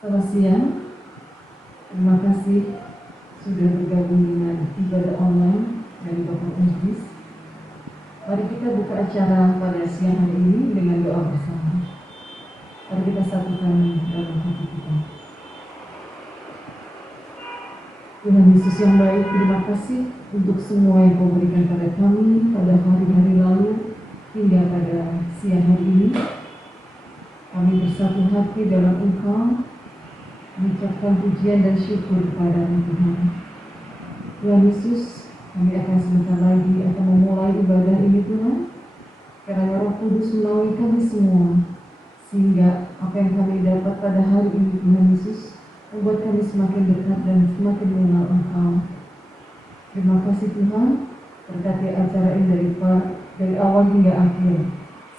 Selamat siang, terima kasih sudah bergabung dengan ibadah online dari Bapak Majlis. Mari kita buka acara pada siang hari ini dengan doa bersama. Mari kita satukan dalam hati kita. Tuhan Yesus yang baik, terima kasih untuk semua yang Kau berikan pada kami pada hari-hari lalu hingga pada siang hari ini. Kami bersatu hati dalam Engkau, mengucapkan pujian dan syukur kepada Tuhan. Tuhan Yesus, kami akan sebentar lagi akan memulai ibadah ini Tuhan, karena Roh Kudus melalui kami semua, sehingga apa yang kami dapat pada hari ini Tuhan Yesus membuat kami semakin dekat dan semakin mengenal Engkau. Terima kasih Tuhan, berkati acara ini dari awal hingga akhir.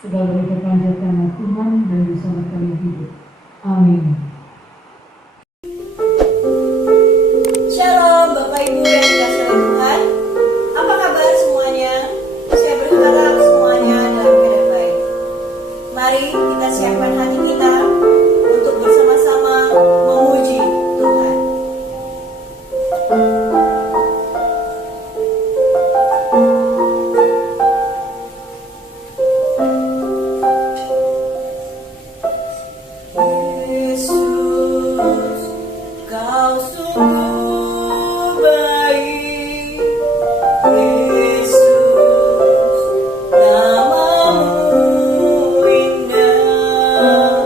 Segala berkat panjatkan Tuhan dan bersama kami hidup. Amin. Shalom Bapak Ibu yang dikasihi oleh Tuhan. Apa kabar semuanya? Saya berharap semuanya dalam keadaan baik. Mari kita siapkan hati kita untuk bersama-sama memuji Tuhan. Yesus, Kau sungguh baik. Yesus, namamu indah.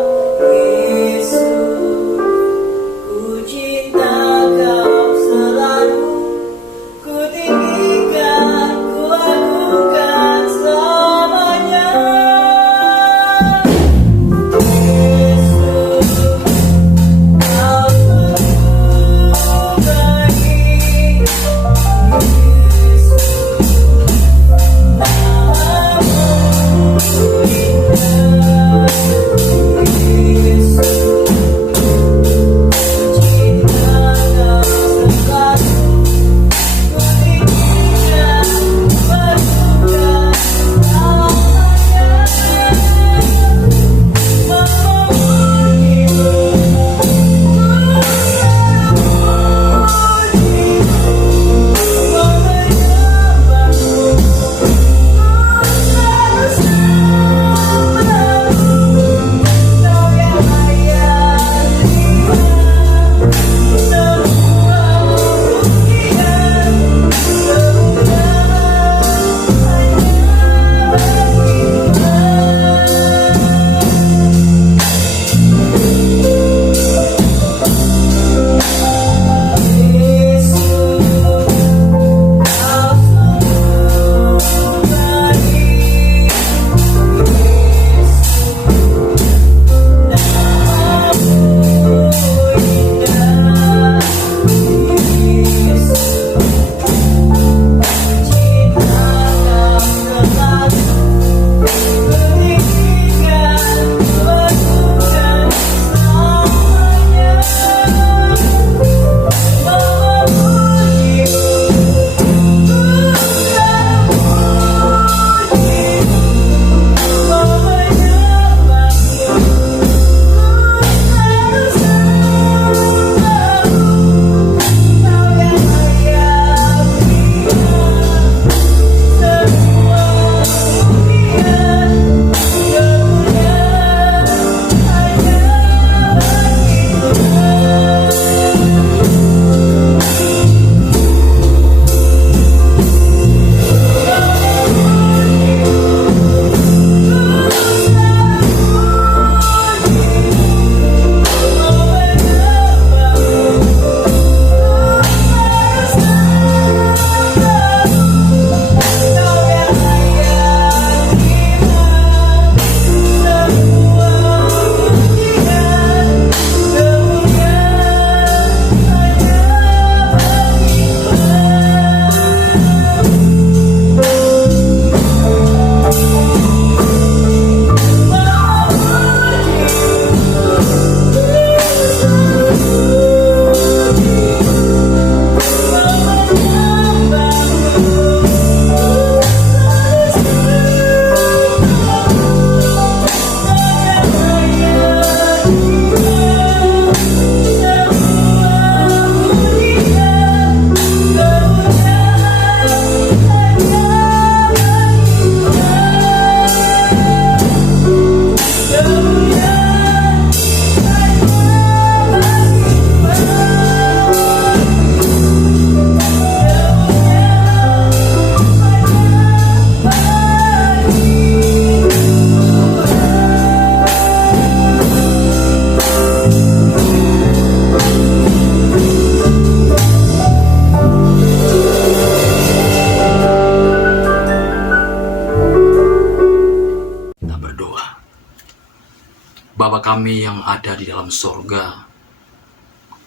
kami yang ada di dalam sorga,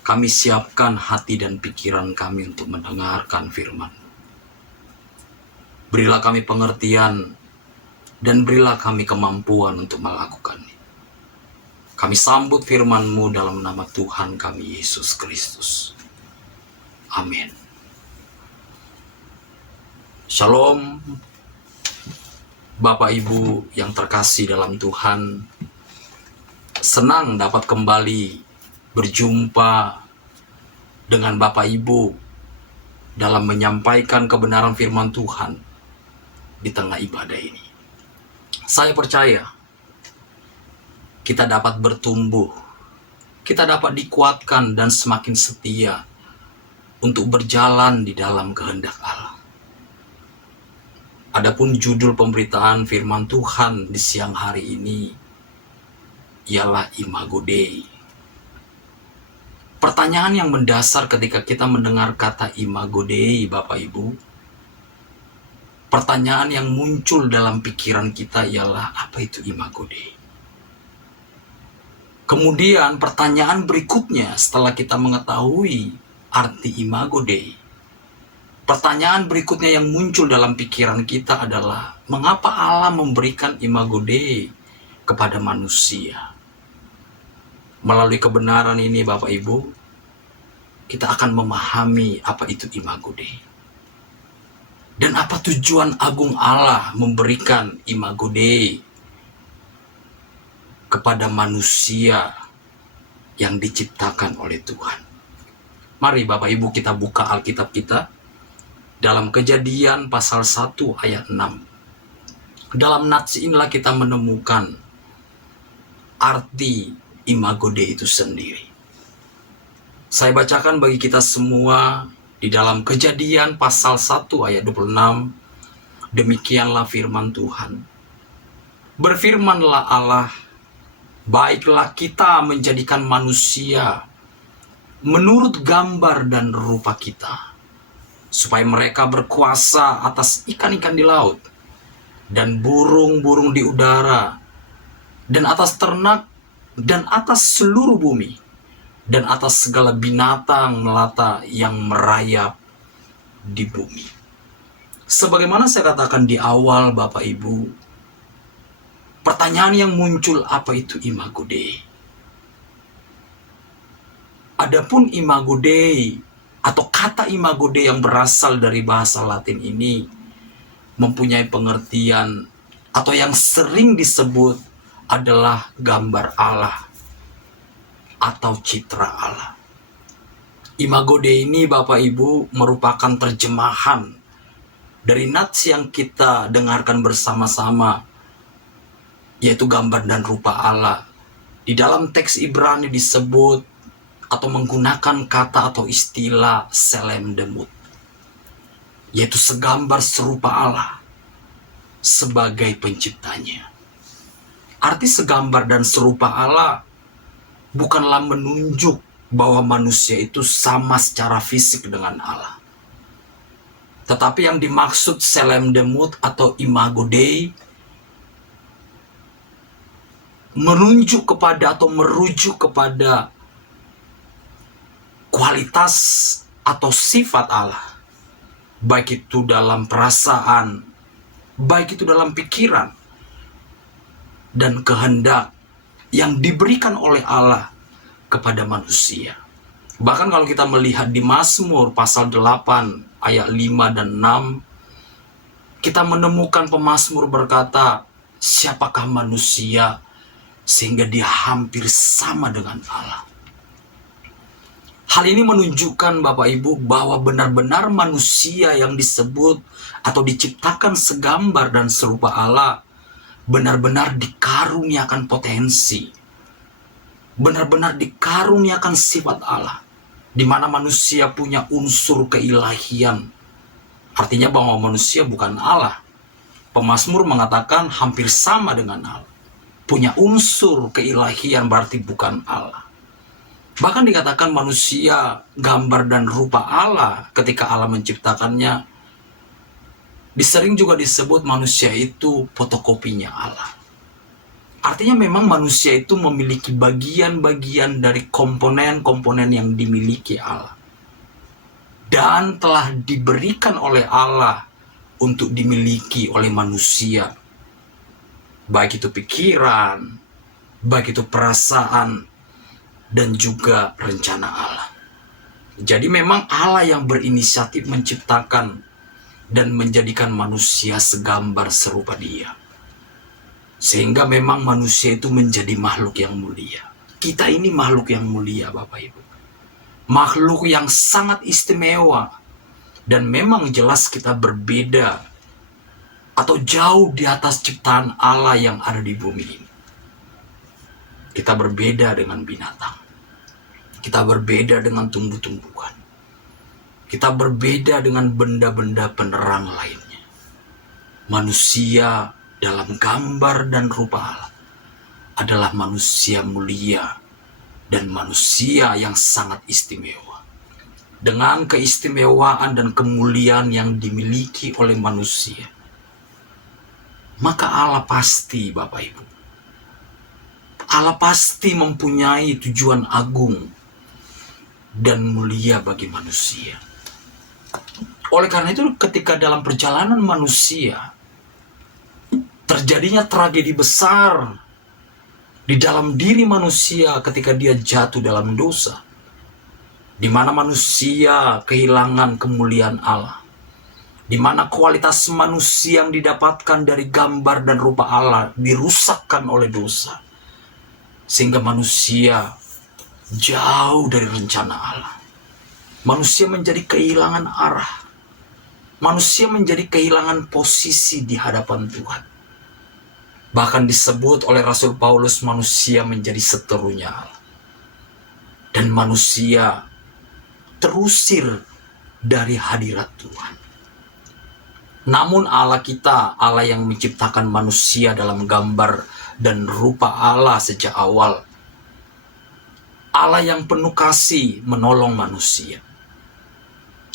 kami siapkan hati dan pikiran kami untuk mendengarkan firman. Berilah kami pengertian dan berilah kami kemampuan untuk melakukannya. Kami sambut firman-Mu dalam nama Tuhan kami Yesus Kristus. Amin. Shalom, Bapak Ibu yang terkasih dalam Tuhan. Senang dapat kembali berjumpa dengan Bapak Ibu dalam menyampaikan kebenaran firman Tuhan di tengah ibadah ini. Saya percaya kita dapat bertumbuh, kita dapat dikuatkan dan semakin setia untuk berjalan di dalam kehendak Allah. Adapun judul pemberitaan firman Tuhan di siang hari ini ialah Imago Dei. Pertanyaan yang mendasar ketika kita mendengar kata Imago Dei, Bapak Ibu, pertanyaan yang muncul dalam pikiran kita ialah, apa itu Imago Dei? Kemudian pertanyaan berikutnya setelah kita mengetahui arti Imago Dei, pertanyaan berikutnya yang muncul dalam pikiran kita adalah, mengapa Allah memberikan Imago Dei kepada manusia? Melalui kebenaran ini Bapak Ibu, kita akan memahami apa itu Imago Dei. Dan apa tujuan agung Allah memberikan Imago Dei kepada manusia yang diciptakan oleh Tuhan. Mari Bapak Ibu kita buka Alkitab kita dalam Kejadian pasal 1 ayat 6. Dalam nats inilah kita menemukan arti Imago Dei itu sendiri. Saya bacakan bagi kita semua di dalam Kejadian pasal 1 ayat 26. Demikianlah firman Tuhan. Berfirmanlah Allah, baiklah kita menjadikan manusia menurut gambar dan rupa kita, supaya mereka berkuasa atas ikan-ikan di laut, dan burung-burung di udara, dan atas ternak, dan atas seluruh bumi, dan atas segala binatang melata yang merayap di bumi. Sebagaimana saya katakan di awal Bapak Ibu, pertanyaan yang muncul, apa itu Imago Dei? Adapun Imago Dei atau kata Imago Dei yang berasal dari bahasa Latin ini mempunyai pengertian atau yang sering disebut adalah gambar Allah atau citra Allah. Imago Dei ini Bapak Ibu merupakan terjemahan dari nats yang kita dengarkan bersama-sama, yaitu gambar dan rupa Allah. Di dalam teks Ibrani disebut atau menggunakan kata atau istilah selem demut, yaitu segambar serupa Allah sebagai penciptanya. Arti segambar dan serupa Allah bukanlah menunjuk bahwa manusia itu sama secara fisik dengan Allah. Tetapi yang dimaksud selem demut atau Imago Dei menunjuk kepada atau merujuk kepada kualitas atau sifat Allah, baik itu dalam perasaan, baik itu dalam pikiran dan kehendak yang diberikan oleh Allah kepada manusia. Bahkan kalau kita melihat di Mazmur pasal 8 ayat 5 dan 6, kita menemukan pemazmur berkata, siapakah manusia sehingga dia hampir sama dengan Allah. Hal ini menunjukkan Bapak Ibu bahwa benar-benar manusia yang disebut atau diciptakan segambar dan serupa Allah benar-benar dikaruniakan potensi, benar-benar dikaruniakan sifat Allah, di mana manusia punya unsur keilahian. Artinya bahwa manusia bukan Allah. Pemazmur mengatakan hampir sama dengan Allah. Punya unsur keilahian berarti bukan Allah. Bahkan dikatakan manusia gambar dan rupa Allah ketika Allah menciptakannya. Disering juga disebut manusia itu fotokopinya Allah. Artinya memang manusia itu memiliki bagian-bagian dari komponen-komponen yang dimiliki Allah. Dan telah diberikan oleh Allah untuk dimiliki oleh manusia. Baik itu pikiran, baik itu perasaan, dan juga rencana Allah. Jadi memang Allah yang berinisiatif menciptakan dan menjadikan manusia segambar serupa Dia. Sehingga memang manusia itu menjadi makhluk yang mulia. Kita ini makhluk yang mulia, Bapak Ibu. Makhluk yang sangat istimewa. Dan memang jelas kita berbeda atau jauh di atas ciptaan Allah yang ada di bumi ini. Kita berbeda dengan binatang. Kita berbeda dengan tumbuh-tumbuhan. Kita berbeda dengan benda-benda penerang lainnya. Manusia dalam gambar dan rupa Allah adalah manusia mulia dan manusia yang sangat istimewa. Dengan keistimewaan dan kemuliaan yang dimiliki oleh manusia, maka Allah pasti, Bapak Ibu, Allah pasti mempunyai tujuan agung dan mulia bagi manusia. Oleh karena itu, ketika dalam perjalanan manusia terjadinya tragedi besar di dalam diri manusia ketika dia jatuh dalam dosa, di mana manusia kehilangan kemuliaan Allah, di mana kualitas manusia yang didapatkan dari gambar dan rupa Allah dirusakkan oleh dosa, sehingga manusia jauh dari rencana Allah. Manusia menjadi kehilangan arah. Manusia menjadi kehilangan posisi di hadapan Tuhan. Bahkan disebut oleh Rasul Paulus, manusia menjadi seterunya Allah. Dan manusia terusir dari hadirat Tuhan. Namun Allah kita, Allah yang menciptakan manusia dalam gambar dan rupa Allah sejak awal, Allah yang penuh kasih menolong manusia.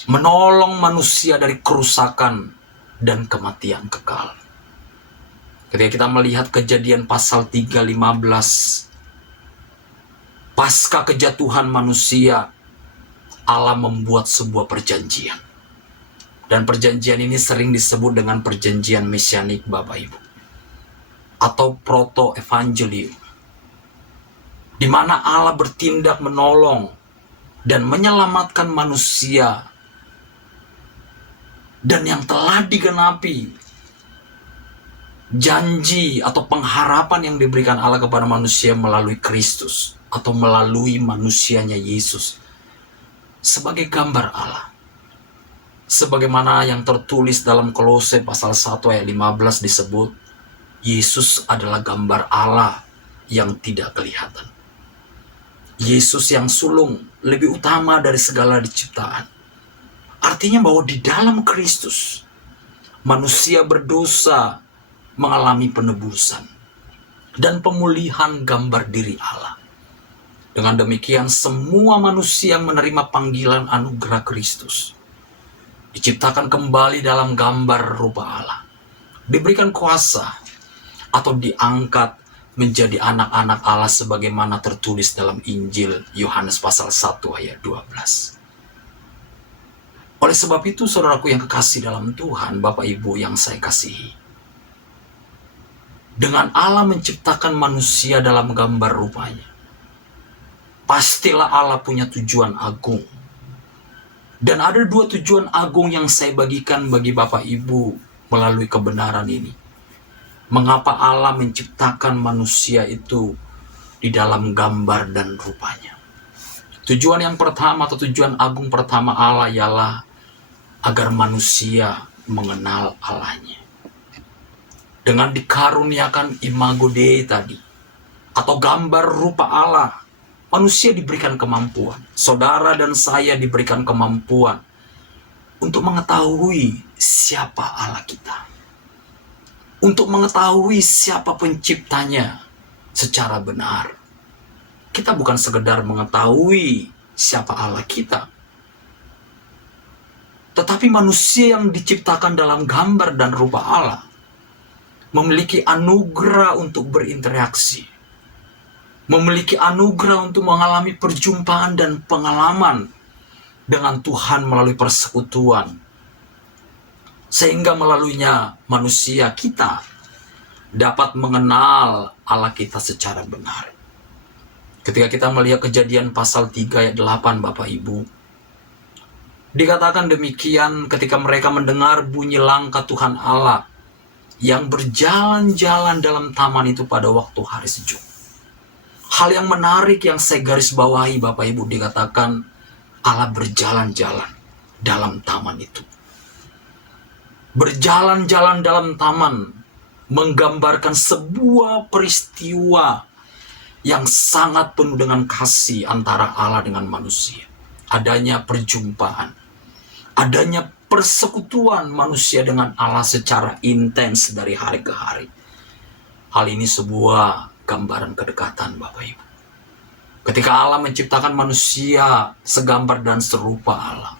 Menolong manusia dari kerusakan dan kematian kekal. Ketika kita melihat Kejadian pasal 3:15, pasca kejatuhan manusia, Allah membuat sebuah perjanjian. Dan perjanjian ini sering disebut dengan perjanjian mesianik, Bapak Ibu, atau proto-evangelium, di mana Allah bertindak menolong dan menyelamatkan manusia, dan yang telah digenapi janji atau pengharapan yang diberikan Allah kepada manusia melalui Kristus atau melalui manusianya Yesus sebagai gambar Allah. Sebagaimana yang tertulis dalam Kolose pasal 1 ayat 15 disebut, Yesus adalah gambar Allah yang tidak kelihatan. Yesus yang sulung lebih utama dari segala diciptaan. Artinya bahwa di dalam Kristus, manusia berdosa mengalami penebusan dan pemulihan gambar diri Allah. Dengan demikian, semua manusia yang menerima panggilan anugerah Kristus diciptakan kembali dalam gambar rupa Allah, diberikan kuasa atau diangkat menjadi anak-anak Allah sebagaimana tertulis dalam Injil Yohanes pasal 1 ayat 12. Oleh sebab itu, saudaraku yang kekasih dalam Tuhan, Bapak Ibu yang saya kasihi, dengan Allah menciptakan manusia dalam gambar rupanya, pastilah Allah punya tujuan agung. Dan ada dua tujuan agung yang saya bagikan bagi Bapak Ibu melalui kebenaran ini. Mengapa Allah menciptakan manusia itu di dalam gambar dan rupanya? Tujuan yang pertama atau tujuan agung pertama Allah ialah agar manusia mengenal Allahnya. Dengan dikaruniakan imago Dei tadi, atau gambar rupa Allah, manusia diberikan kemampuan. Saudara dan saya diberikan kemampuan untuk mengetahui siapa Allah kita. Untuk mengetahui siapa penciptanya secara benar. Kita bukan sekedar mengetahui siapa Allah kita, tetapi manusia yang diciptakan dalam gambar dan rupa Allah memiliki anugerah untuk berinteraksi, memiliki anugerah untuk mengalami perjumpaan dan pengalaman dengan Tuhan melalui persekutuan, sehingga melaluinya manusia kita dapat mengenal Allah kita secara benar. Ketika kita melihat Kejadian pasal 3 ayat 8, Bapak Ibu, dikatakan demikian, ketika mereka mendengar bunyi langkah Tuhan Allah yang berjalan-jalan dalam taman itu pada waktu hari sejuk. Hal yang menarik yang saya garis bawahi, Bapak Ibu, dikatakan Allah berjalan-jalan dalam taman itu. Berjalan-jalan dalam taman menggambarkan sebuah peristiwa yang sangat penuh dengan kasih antara Allah dengan manusia. Adanya perjumpaan, adanya persekutuan manusia dengan Allah secara intens dari hari ke hari. Hal ini sebuah gambaran kedekatan, Bapak Ibu. Ketika Allah menciptakan manusia segambar dan serupa Allah,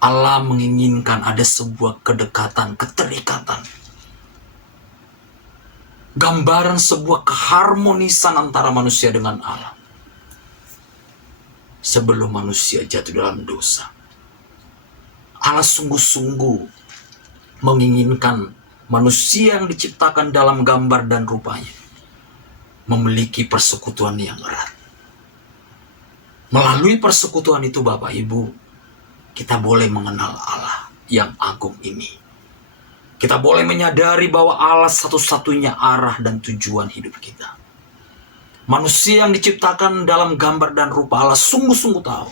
Allah menginginkan ada sebuah kedekatan, keterikatan, gambaran sebuah keharmonisan antara manusia dengan Allah. Sebelum manusia jatuh dalam dosa, Allah sungguh-sungguh menginginkan manusia yang diciptakan dalam gambar dan rupanya memiliki persekutuan yang erat. Melalui persekutuan itu, Bapak Ibu, kita boleh mengenal Allah yang agung ini. Kita boleh menyadari bahwa Allah satu-satunya arah dan tujuan hidup kita. Manusia yang diciptakan dalam gambar dan rupa Allah sungguh-sungguh tahu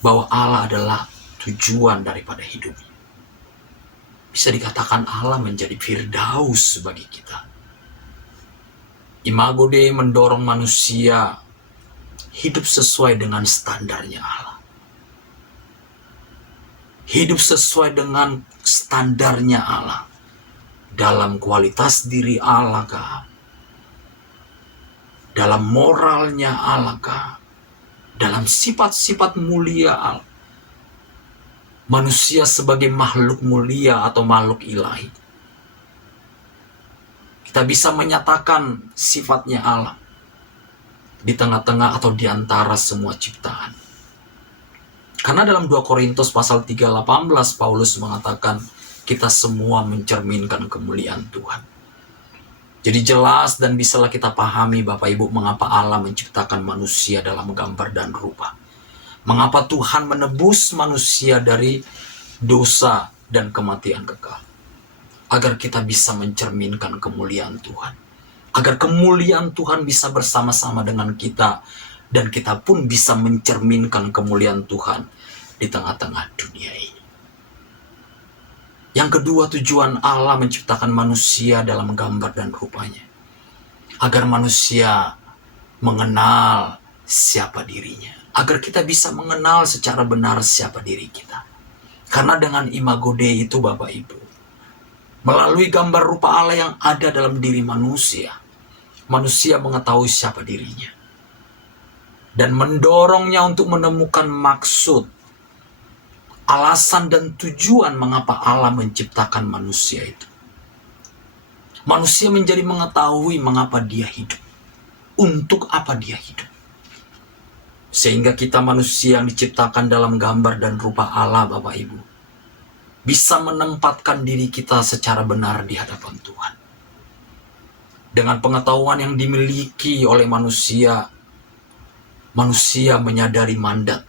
bahwa Allah adalah tujuan daripada hidupnya. Bisa dikatakan Allah menjadi firdaus bagi kita. Imago Dei mendorong manusia hidup sesuai dengan standarnya Allah. Hidup sesuai dengan standarnya Allah. Dalam kualitas diri Allah kah? Dalam moralnya Allah kah? Dalam sifat-sifat mulia Allah. Manusia sebagai makhluk mulia atau makhluk ilahi. Kita bisa menyatakan sifatnya Allah di tengah-tengah atau di antara semua ciptaan. Karena dalam 2 Korintus pasal 3:18 Paulus mengatakan kita semua mencerminkan kemuliaan Tuhan. Jadi jelas dan bisalah kita pahami, Bapak Ibu, mengapa Allah menciptakan manusia dalam gambar dan rupa. Mengapa Tuhan menebus manusia dari dosa dan kematian kekal. Agar kita bisa mencerminkan kemuliaan Tuhan. Agar kemuliaan Tuhan bisa bersama-sama dengan kita. Dan kita pun bisa mencerminkan kemuliaan Tuhan di tengah-tengah dunia ini. Yang kedua, tujuan Allah menciptakan manusia dalam gambar dan rupanya. Agar manusia mengenal siapa dirinya. Agar kita bisa mengenal secara benar siapa diri kita. Karena dengan imago Dei itu, Bapak Ibu, melalui gambar rupa Allah yang ada dalam diri manusia, manusia mengetahui siapa dirinya. Dan mendorongnya untuk menemukan maksud, alasan dan tujuan mengapa Allah menciptakan manusia itu. Manusia menjadi mengetahui mengapa dia hidup. Untuk apa dia hidup. Sehingga kita manusia yang diciptakan dalam gambar dan rupa Allah, Bapak Ibu, bisa menempatkan diri kita secara benar di hadapan Tuhan. Dengan pengetahuan yang dimiliki oleh manusia, manusia menyadari mandat.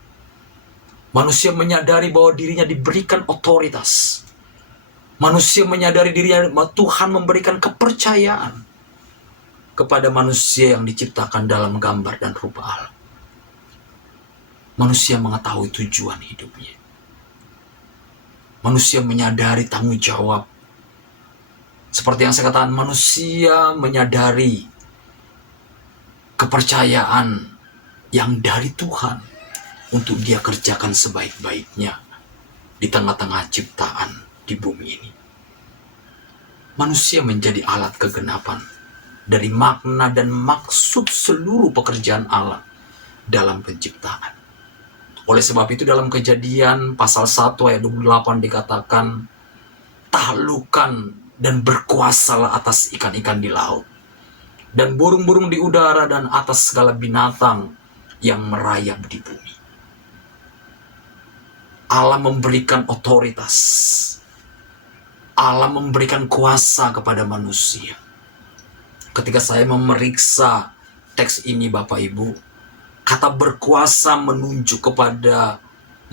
Manusia menyadari bahwa dirinya diberikan otoritas. Manusia menyadari dirinya bahwa Tuhan memberikan kepercayaan kepada manusia yang diciptakan dalam gambar dan rupa Allah. Manusia mengetahui tujuan hidupnya. Manusia menyadari tanggung jawab. Seperti yang saya katakan, manusia menyadari kepercayaan yang dari Tuhan untuk dia kerjakan sebaik-baiknya di tengah-tengah ciptaan di bumi ini. Manusia menjadi alat keganapan dari makna dan maksud seluruh pekerjaan Allah dalam penciptaan. Oleh sebab itu dalam Kejadian pasal 1 ayat 28 dikatakan, taklukkan dan berkuasalah atas ikan-ikan di laut, dan burung-burung di udara, dan atas segala binatang yang merayap di bumi. Allah memberikan otoritas. Allah memberikan kuasa kepada manusia. Ketika saya memeriksa teks ini Bapak Ibu, kata berkuasa menunjuk kepada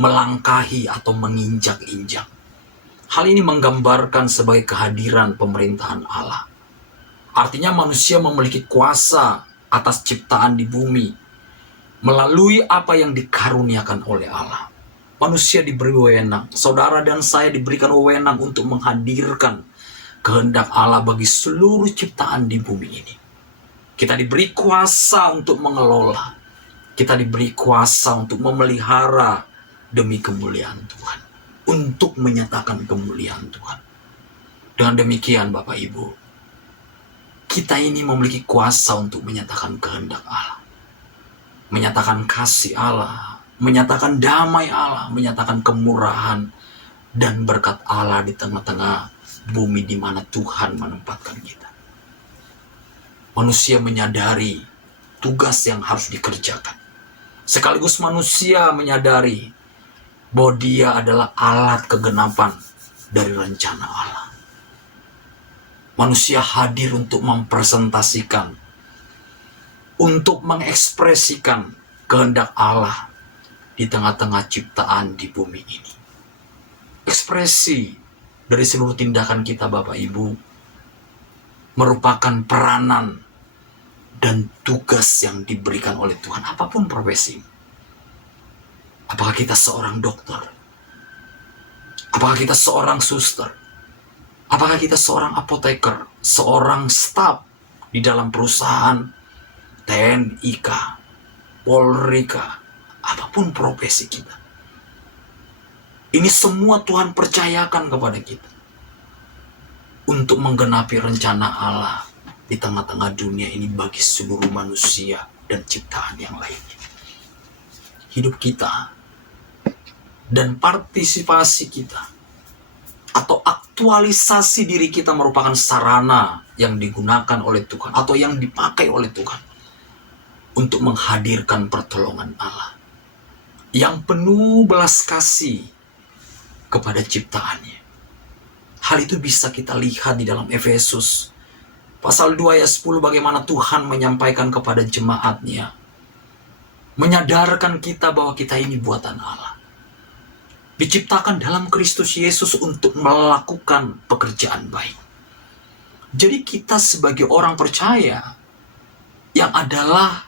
melangkahi atau menginjak-injak. Hal ini menggambarkan sebagai kehadiran pemerintahan Allah. Artinya manusia memiliki kuasa atas ciptaan di bumi melalui apa yang dikaruniakan oleh Allah. Manusia diberi wewenang, saudara dan saya diberikan wewenang untuk menghadirkan kehendak Allah bagi seluruh ciptaan di bumi ini. Kita diberi kuasa untuk mengelola, kita diberi kuasa untuk memelihara demi kemuliaan Tuhan, untuk menyatakan kemuliaan Tuhan. Dengan demikian Bapak Ibu, kita ini memiliki kuasa untuk menyatakan kehendak Allah, menyatakan kasih Allah, menyatakan damai Allah, menyatakan kemurahan dan berkat Allah di tengah-tengah bumi di mana Tuhan menempatkan kita. Manusia menyadari tugas yang harus dikerjakan. Sekaligus manusia menyadari bahwa dia adalah alat kegenapan dari rencana Allah. Manusia hadir untuk mempresentasikan, untuk mengekspresikan kehendak Allah di tengah-tengah ciptaan di bumi ini. Ekspresi dari seluruh tindakan kita Bapak Ibu merupakan peranan dan tugas yang diberikan oleh Tuhan, apapun profesi. Apakah kita seorang dokter? Apakah kita seorang suster? Apakah kita seorang apoteker? Seorang staf di dalam perusahaan TNI kah? Polri kah? Apapun profesi kita. Ini semua Tuhan percayakan kepada kita untuk menggenapi rencana Allah di tengah-tengah dunia ini bagi seluruh manusia dan ciptaan yang lainnya. Hidup kita dan partisipasi kita atau aktualisasi diri kita merupakan sarana yang digunakan oleh Tuhan atau yang dipakai oleh Tuhan untuk menghadirkan pertolongan Allah yang penuh belas kasih kepada ciptaannya. Hal itu bisa kita lihat di dalam Efesus pasal 2 ayat 10, bagaimana Tuhan menyampaikan kepada jemaatnya, menyadarkan kita bahwa kita ini buatan Allah, diciptakan dalam Kristus Yesus untuk melakukan pekerjaan baik. Jadi kita sebagai orang percaya yang adalah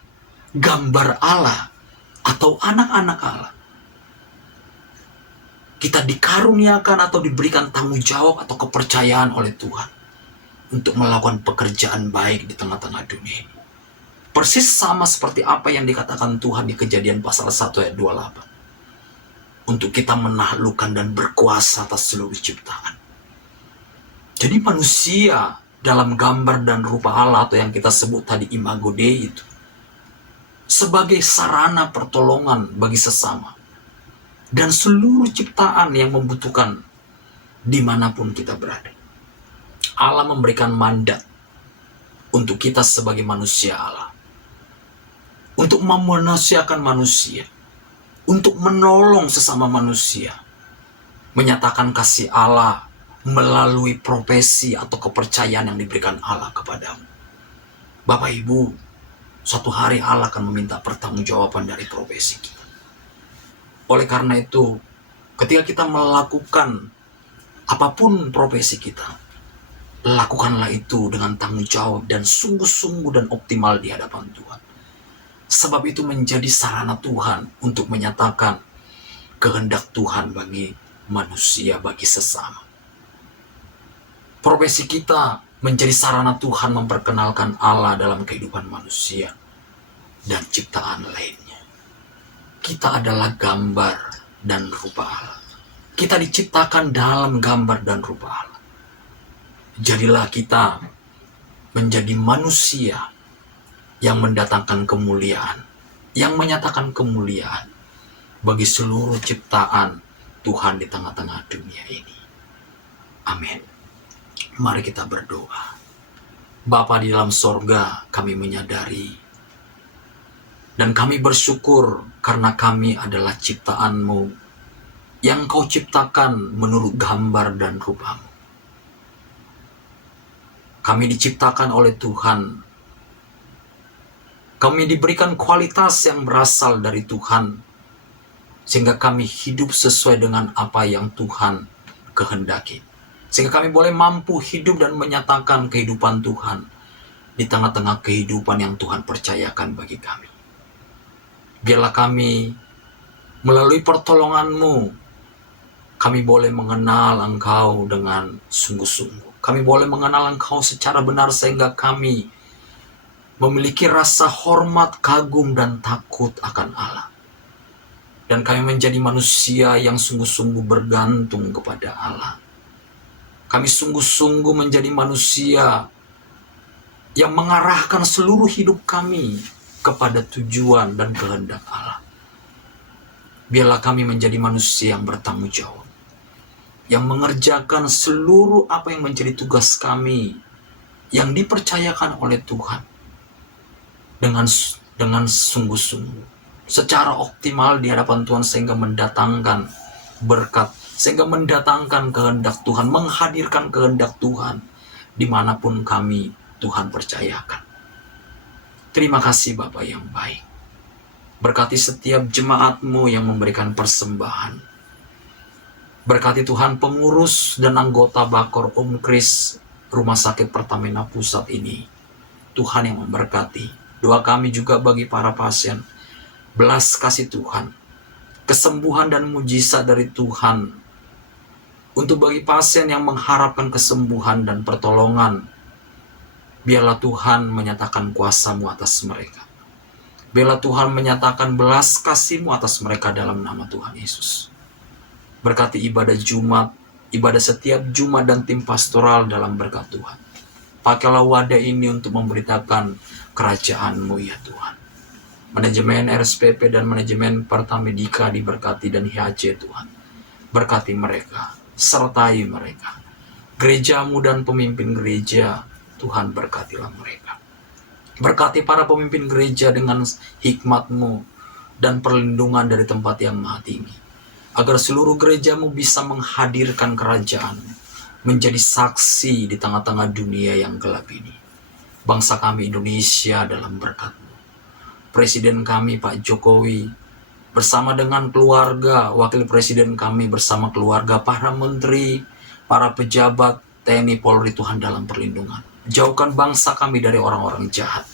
gambar Allah atau anak-anak Allah, kita dikaruniakan atau diberikan tanggung jawab atau kepercayaan oleh Tuhan untuk melakukan pekerjaan baik di tengah-tengah dunia ini. Persis sama seperti apa yang dikatakan Tuhan di Kejadian pasal 1 ayat 28. Untuk kita menaklukkan dan berkuasa atas seluruh ciptaan. Jadi manusia dalam gambar dan rupa Allah atau yang kita sebut tadi imago Dei itu sebagai sarana pertolongan bagi sesama dan seluruh ciptaan yang membutuhkan dimanapun kita berada. Allah memberikan mandat untuk kita sebagai manusia Allah, untuk memanusiakan manusia, untuk menolong sesama manusia, menyatakan kasih Allah melalui profesi atau kepercayaan yang diberikan Allah kepadamu. Bapak Ibu, suatu hari Allah akan meminta pertanggungjawaban dari profesi kita. Oleh karena itu, ketika kita melakukan apapun profesi kita, lakukanlah itu dengan tanggung jawab dan sungguh-sungguh dan optimal di hadapan Tuhan. Sebab itu menjadi sarana Tuhan untuk menyatakan kehendak Tuhan bagi manusia, bagi sesama. Profesi kita menjadi sarana Tuhan memperkenalkan Allah dalam kehidupan manusia dan ciptaan lainnya. Kita adalah gambar dan rupa Allah. Kita diciptakan dalam gambar dan rupa Allah. Jadilah kita menjadi manusia yang mendatangkan kemuliaan, yang menyatakan kemuliaan bagi seluruh ciptaan Tuhan di tengah-tengah dunia ini. Amin. Mari kita berdoa. Bapa di dalam sorga, kami menyadari dan kami bersyukur karena kami adalah ciptaan-Mu yang Kau ciptakan menurut gambar dan rupa-Mu. Kami diciptakan oleh Tuhan. Kami diberikan kualitas yang berasal dari Tuhan, sehingga kami hidup sesuai dengan apa yang Tuhan kehendaki. Sehingga kami boleh mampu hidup dan menyatakan kehidupan Tuhan di tengah-tengah kehidupan yang Tuhan percayakan bagi kami. Biarlah kami melalui pertolongan-Mu, kami boleh mengenal Engkau dengan sungguh-sungguh. Kami boleh mengenal Engkau secara benar sehingga kami memiliki rasa hormat, kagum, dan takut akan Allah. Dan kami menjadi manusia yang sungguh-sungguh bergantung kepada Allah. Kami sungguh-sungguh menjadi manusia yang mengarahkan seluruh hidup kami kepada tujuan dan kehendak Allah. Biarlah kami menjadi manusia yang bertanggung jawab, yang mengerjakan seluruh apa yang menjadi tugas kami, yang dipercayakan oleh Tuhan dengan sungguh-sungguh, secara optimal di hadapan Tuhan, sehingga mendatangkan berkat, sehingga mendatangkan kehendak Tuhan, menghadirkan kehendak Tuhan dimanapun kami Tuhan percayakan. Terima kasih Bapa yang baik. Berkati setiap jemaat-Mu yang memberikan persembahan. Berkati Tuhan pengurus dan anggota Bakor Om Kris Rumah Sakit Pertamina Pusat ini. Tuhan yang memberkati. Doa kami juga bagi para pasien. Belas kasih Tuhan, kesembuhan dan mujizat dari Tuhan. Untuk bagi pasien yang mengharapkan kesembuhan dan pertolongan, biarlah Tuhan menyatakan kuasa-Mu atas mereka. Biarlah Tuhan menyatakan belas kasih-Mu atas mereka dalam nama Tuhan Yesus. Berkati ibadah Jumat, ibadah setiap Jumat dan tim pastoral dalam berkat Tuhan. Pakailah wadah ini untuk memberitakan kerajaan-Mu ya Tuhan. Manajemen RSPP dan manajemen Pertamedika diberkati dan HC Tuhan. Berkati mereka, sertai mereka. Gereja-Mu dan pemimpin gereja, Tuhan berkatilah mereka. Berkati para pemimpin gereja dengan hikmat-Mu dan perlindungan dari tempat yang maha tinggi. Agar seluruh gereja-Mu bisa menghadirkan kerajaan-Mu, menjadi saksi di tengah-tengah dunia yang gelap ini. Bangsa kami Indonesia dalam berkat-Mu. Presiden kami Pak Jokowi bersama dengan keluarga, wakil presiden kami bersama keluarga, para menteri, para pejabat TNI Polri, Tuhan dalam perlindungan. Jauhkan bangsa kami dari orang-orang jahat.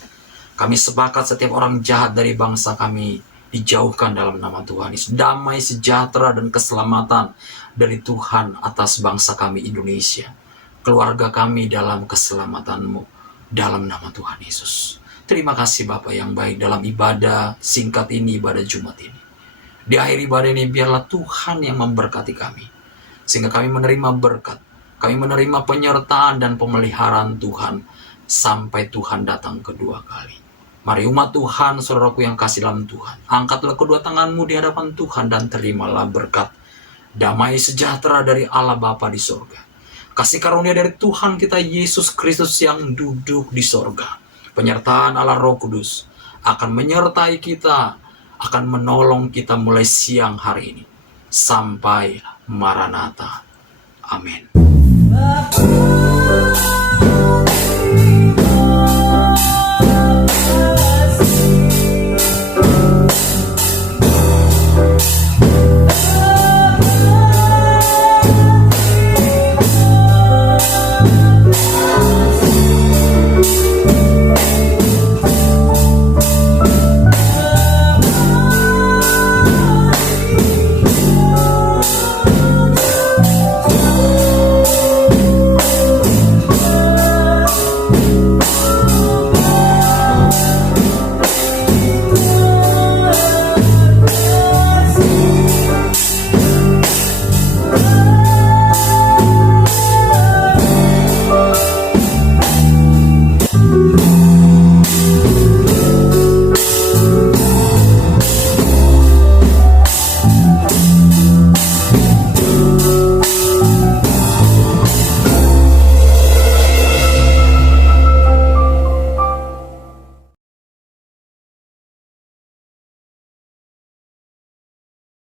Kami sepakat setiap orang jahat dari bangsa kami dijauhkan dalam nama Tuhan Yesus. Damai, sejahtera, dan keselamatan dari Tuhan atas bangsa kami Indonesia. Keluarga kami dalam keselamatan-Mu dalam nama Tuhan Yesus. Terima kasih Bapa yang baik dalam ibadah singkat ini, ibadah Jumat ini. Di akhir ibadah ini biarlah Tuhan yang memberkati kami. Sehingga kami menerima berkat, kami menerima penyertaan dan pemeliharaan Tuhan sampai Tuhan datang kedua kali. Mari umat Tuhan, saudaraku yang kasih dalam Tuhan, angkatlah kedua tanganmu di hadapan Tuhan dan terimalah berkat damai sejahtera dari Allah Bapa di sorga. Kasih karunia dari Tuhan kita Yesus Kristus yang duduk di sorga. Penyertaan Allah Roh Kudus akan menyertai kita, akan menolong kita mulai siang hari ini sampai Maranatha. Amin.